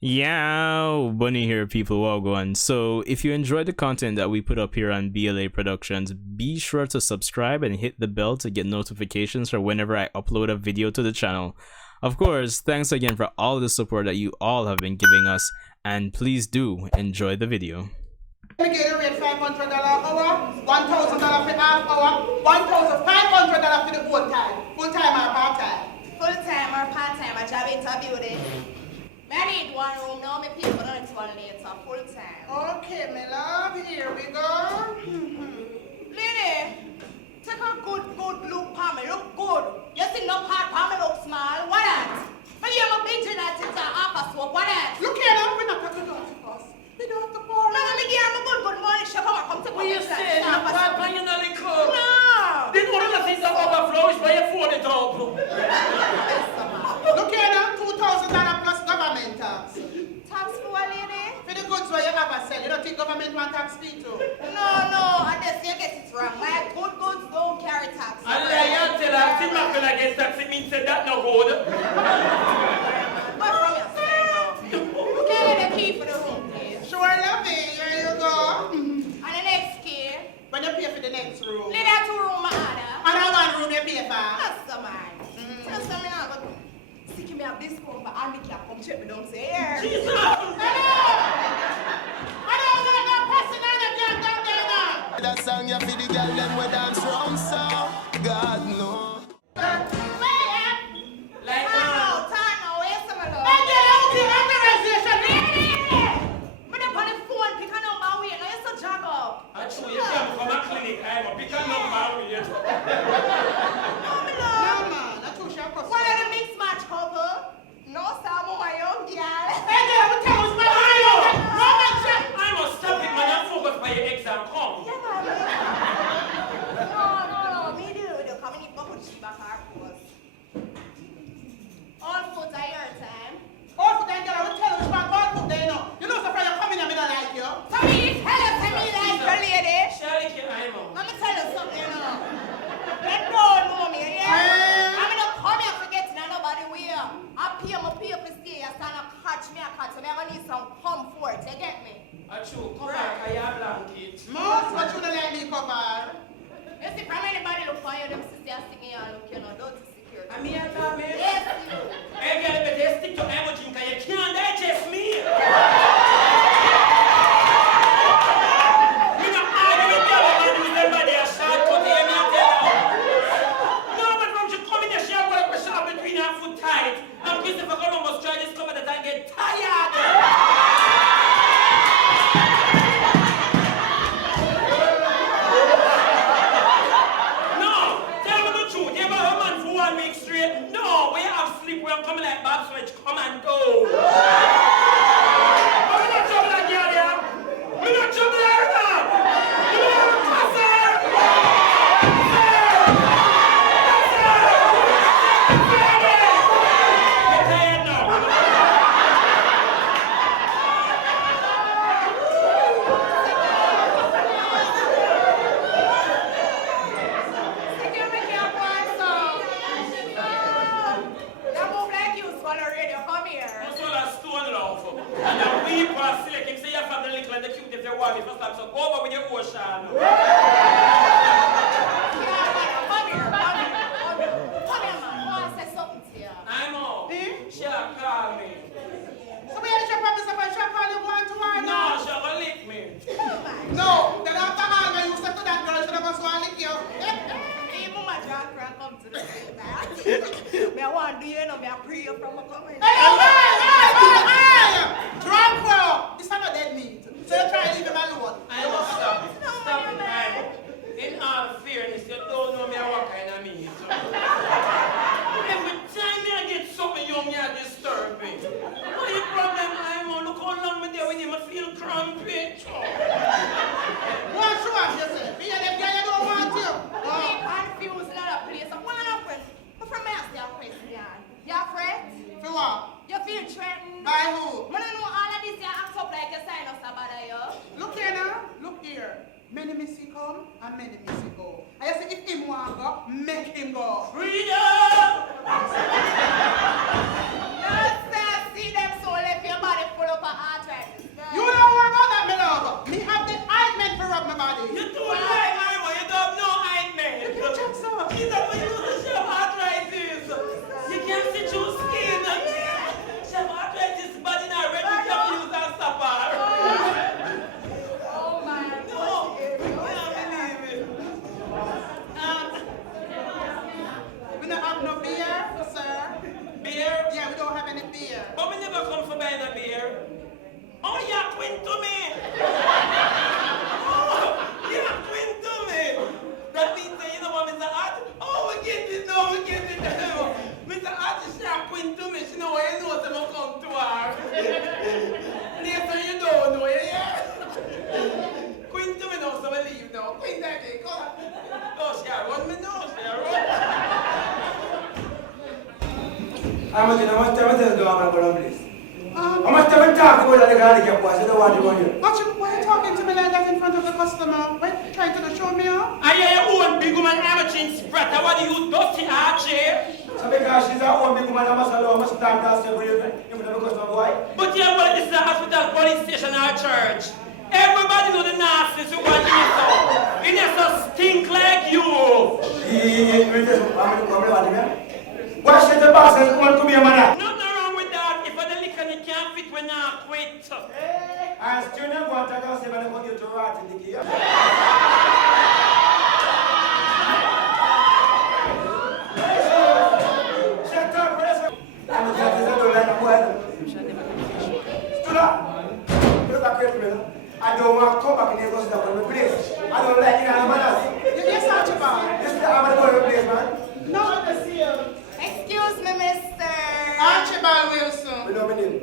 Yeah, Bunny here, people. Well going. So, if you enjoyed the content that we put up here on BLA Productions, be sure to subscribe and hit the bell to get notifications for whenever I upload a video to the channel. Of course, thanks again for all the support that you all have been giving us, and please do enjoy the video. We get a rate $500 an hour, $1,000 for half hour, $1,500 for the full time or part time. Full time or part time, a job interview then. I need one room now, me people don't need one later, full time. Okay, my love, here we go. Lady, take a good look for me, look good. You see no part for me look small, what that? But you're a big genetic upper swap, what that? Look here now, we're not talking about us. We don't have to call. No, me give him a good money, she come to What you say? You part when you not cook. No. Didn't want to see some overflow, it's why you afford it all. Look here now, $2,000 plus government tax. Tax for what, lady? For the goods where you have a sell, you don't think government want tax fee too? No, I just you get it wrong. My good goods don't carry tax. Allah, you tell her, see my friend against tax, it means that no good. What from your side? Okay, the key for the room, please. Sure, lovey, here you go. And the next key. When you pay for the next room. Lady, that 2 room, my order. And one room you pay for. That's the mine. Just tell me now, but see me have this phone, but I'll make you come check me down, say here. Jesus! That song you feel the girl them we dance round so God no. Like Turn now, where's some of those? But up on the phone, pick a number away, now you're so jog up. actually, you come from a clinic, I'm a pick a number with you. No, me love. No, man, that's too sharp. One of the mixed match couple. No, Sam, my young girl. Hey, girl, what tell us my eye? I must stop it, man. I'm focused by your exam. Come. Yeah, man. No, me do. They're coming in bubble sheep back our course. All foot are your time. All for that girl, I will tell us about all for them, you know. You know, so far you're coming and me don't like you. So me tell you, tell me like your lady. Shall I am? Let me tell you something, you know. Let don't know me, yeah? I'm not come here forgetting nobody where. I pay for stay, you stand up, catch me, so I'm gonna need some comfort, you get me? Achoo, come back, I have blanket. Most what you don't let me cover. You see, from anybody look for you, them sisters sticking here and look, you know, don't secure. And me and that, man. Yes, you. Hey, girl, better stick to emoji, because you can't digest me. Me not argue with you about doing somebody a short cut, you me tell her. No, but when she come in here, she have got a shot between her foot tight. And Christopher Columbus try to discover that I get tired. No, tell me the truth. You ever have a man for 1 week straight? No, we have sleep when I'm coming like Bob Switch. Come and go. I'm not trouble like you there. I'm not trouble like that. You know what I'm tired now. Secure me, your boy, so. That move like you, swallow radio, come here. That's all a stone love. And a weep or silk. Him say you have the little and the cute if you want me first time. So go over with your ocean. Come here, man. I want to say something to you. I'm on. She'll call me. So we had your promise about shop call you one to one. No, she'll go lick me. No, then after all, when you said to that girl, she never saw lick you. Even my John Crank come to the same time. Me I want to do you know, me I pray you from a comment. Hey! Drunk bro! This is not dead meat. So you try to leave him alone. I must stop it. Stop it, man. In all fairness, you don't know me what kind of meat. Every time I get something young, you disturb me. What the problem I'm on? Look how long me there with him, I feel crampy. What's wrong, you say? Me and them girl, you don't want you. Me confused in other place. I'm one of friends. But from me, I stay a Christian. You afraid? For what? You feel threatened? By who? I don't know all of this. You act up like you sign us about you. Look here now. Look here. Many missy come and many missy go. I say if him want go, make him go. Freedom! No, sir, see them so left your body Oh, you're twin to me. Oh, you're twin to me. That means that you know what, Mr. Archie? Oh, we get it now, we get it now. Mr. Archie, she's twin to me. She know what you know, so I'm come to her. Later you don't know, yeah? Queen to me now, so I leave now. Queen that day, come on. Oh, she run me now, she run. How much time I tell you I'm going to place? How much time I talk about the guy that was the one you want here? Why are you talking to me like that in front of the customer? Why are you trying to show me up? I hear your own big woman amateur spread. What do you dirty Archie? So because she's our own big woman, I must allow us to talk to us every day in front of the customer, boy. But yeah, well, this is a hospital, police station, or church. Everybody know the nasties who want you so. It is a stink like you. Why should the boss want to be a man? Nothing wrong with that. If I the liquor and you can't fit, we're not quit. I still never want to go see when I go to rat in the key. Shut up, brother. I'm a judge, I don't like a boy. Stood up. Look at me. I don't want to come back in the house that will place. I don't like it on manners. Yes, Archibald. This is how I'm going to place, man. No, I can see him. Excuse me, mister. Archibald Wilson. We know my name.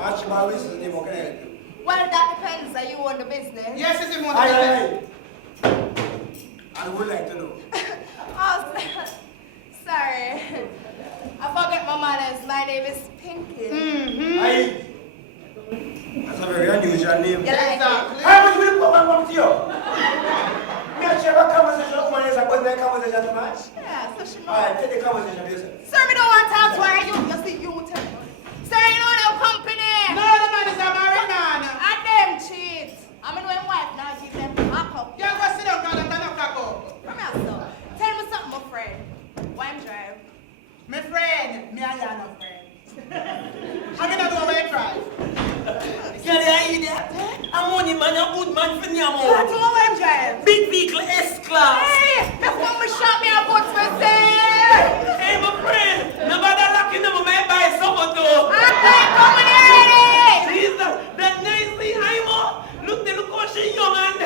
Archibald Wilson is the name, okay? Well, that depends. Are you on the business? Yes, it's him on the Aye. business. I would like to know. Oh, sorry. I forget my manners. My name is Pinky. Aye. That's a very unusual name. You like it? Exactly. How much will you come and come to you? Me and share a conversation with one is about that conversation too much. Yeah, so she knows. Alright, take the conversation for yourself. Sir, me don't want to talk to her. You see, you tell me. Sir, you know no company. No, the man is a married man. And them cheat. I'm in my wife now. Give them back up. Yeah, go sit down, man. I'm not cock up. Come here, sir. Tell me something, my friend. Why I'm drive? My friend. Me and you are no friends. I'm in the door where you drive. Can you hear that? I'm only man, a good man for That's Nyamo. why I'm drive. Big vehicle S-Class. Hey, that's when me shot me a boat for sale. Hey, my friend. Nobody locking them, I may buy something too. I'm like, come on here. Jesus, that nicely, I'm up. Look how she young and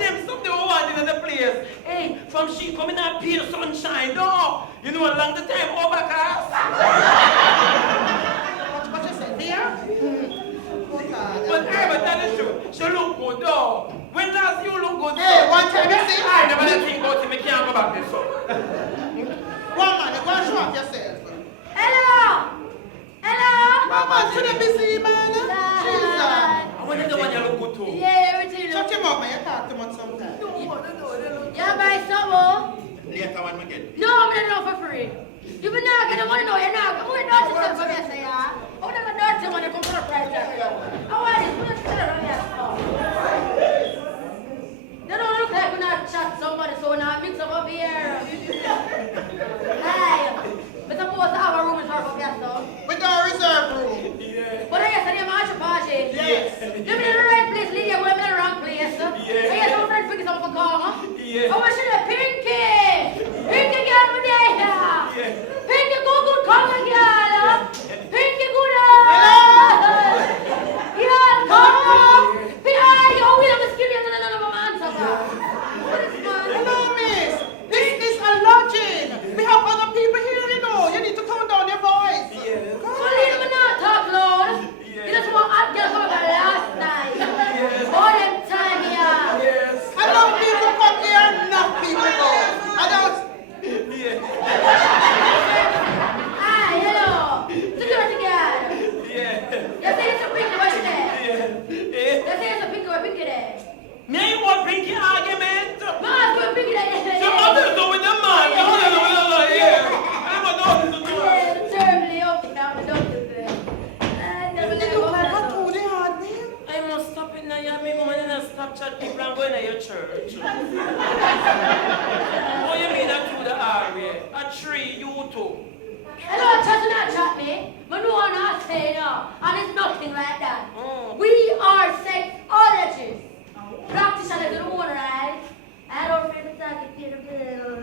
them something we want in the place. Hey, from she coming out pure sunshine, no. You know, along the time, overcast. What you say? Here? But hey, but that is true. She look good, though. When last you look good? Hey, one time you see? I never let think about it. I can't go back this way. One man, you go and show up yourself. Hello. Hello. Mama, should I be seeing, man? Jesus. I wonder the one you look good too. Yeah, everything. Shut him up, man. You talk too much sometimes. Yeah, buy some. Later one again. No, I'm not know for free. You been not getting money, no, you're not. Who is not to come from here, say, yeah? Who never dirty money come from the price there? How are you? Who is still around here? They don't look like we're not chat somebody, so we're not mix up here. Hey, but suppose our room is hard up here, so. We got a reserve room. But I guess I didn't match a party. Yes. You mean in the right place, Lydia, we're in the wrong place. I guess our friend Pinky something for call, huh? Yeah. Oh, what should I? Pinky! Pinky, get over there! Pinky, go good, come on, girl! Pinky, good! Yeah, come on! Pinky, oh, we have a skinny and another answer. What is man? Hello, miss. This is a lodging. We have other people here, you know. You need to tone down your voice. Yes. So leave me not talk loud. You just want to get over the last night. All them time here. Yes. Enough people come here, enough people go. I don't. Hi, hello. Security guard. Yeah. You say it's a pinky, what's there? Yeah. You say it's a pinky, what pinky there? Me ain't want pinky argument. No, it's a pinky there. So I'm going to do with the man. Yeah. I'm going to do with Yeah, terribly up now, I don't do that. You look like a Trudy hard man. I must stop it now. You have me going in and Snapchat people and going to your church. What you mean I do the area? A tree, you too. Hello, chat not chat me. But no one has say no. And it's nothing like that. Oh. We are sexologists. Practitioners of the one, right? I don't feel the talking to the bill.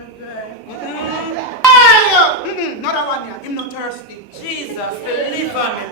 Hey! Not that one yet. I'm not thirsty. Jesus, deliver me.